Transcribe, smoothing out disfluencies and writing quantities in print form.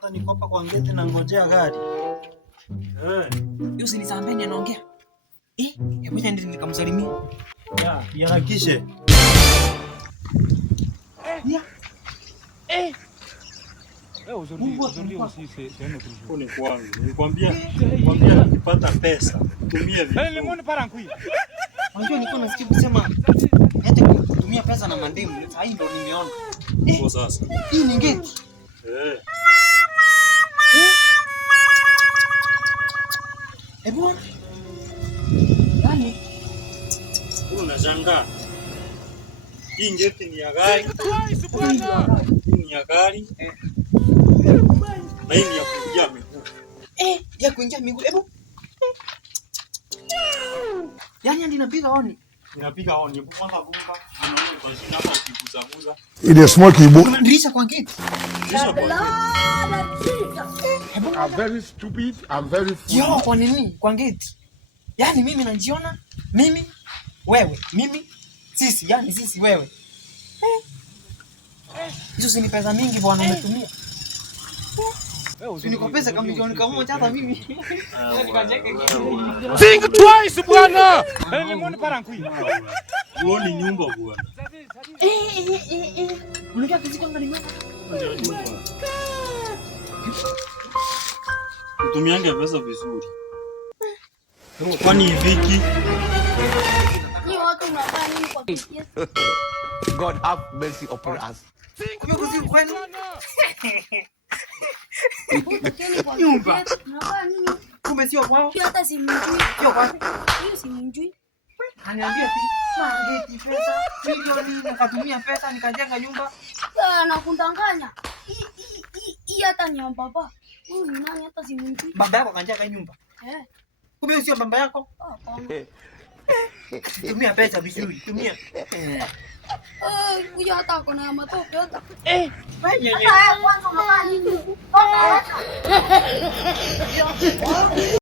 hata niko hapa kwa ngeti na ngojea gari. Yusi nisambeni anaongea. Hebu ndio nikamsalimia. Harakishe. Nilikwambia ukipata pesa tumie vizuri. Unajua niko nasikia kusema eti kutumia pesa na mandimu. Sasa hii ndio nimeona. Kwa sasa. Hii ni ngeti. Hebu yani unashangaa. Hii ngeti ni ya gari. Hii ni ya gari. Na hii ni ya kuingia miguu. Ya kuingia miguu. Hebu. Yani ndio inapiga honi. Inapiga honi. Kwanza bunga. Unaona kwa shina hapa ukiguzaguza. Ile smoke ibu. Dirisha kwa ngeti. Dirisha kwa I'm very stupid. I'm very fool. Yo, kwa nini? Kwa ngeti. Yani mimi najiona, mimi, wewe, mimi, sisi, yani sisi wewe. Hizo si ni pesa mingi bwana umetumia. Niko pesa kama milioni kama hata mimi. Think twice bwana. Uone nyumba bwana. Unakia kiziko ndani nyumba. Utumiange pesa vizuri. Kwani hiviki? God have mercy upon us. Nyumba. Kumbe sio kwao. Hata simjui. Sio kwao. Hiyo simjui. Ananiambia ngeti pesa, milioni nikatumia pesa nikajenga nyumba. Anakundanganya. Hii hata ni baba. Huyu ni nani hata simjui. Baba yako kajenga nyumba. Kumbe sio baba yako? Tumia pesa vizuri, tumia. Huyu hata ako na matope hata. Fanya Hata kwanza unakaa nini?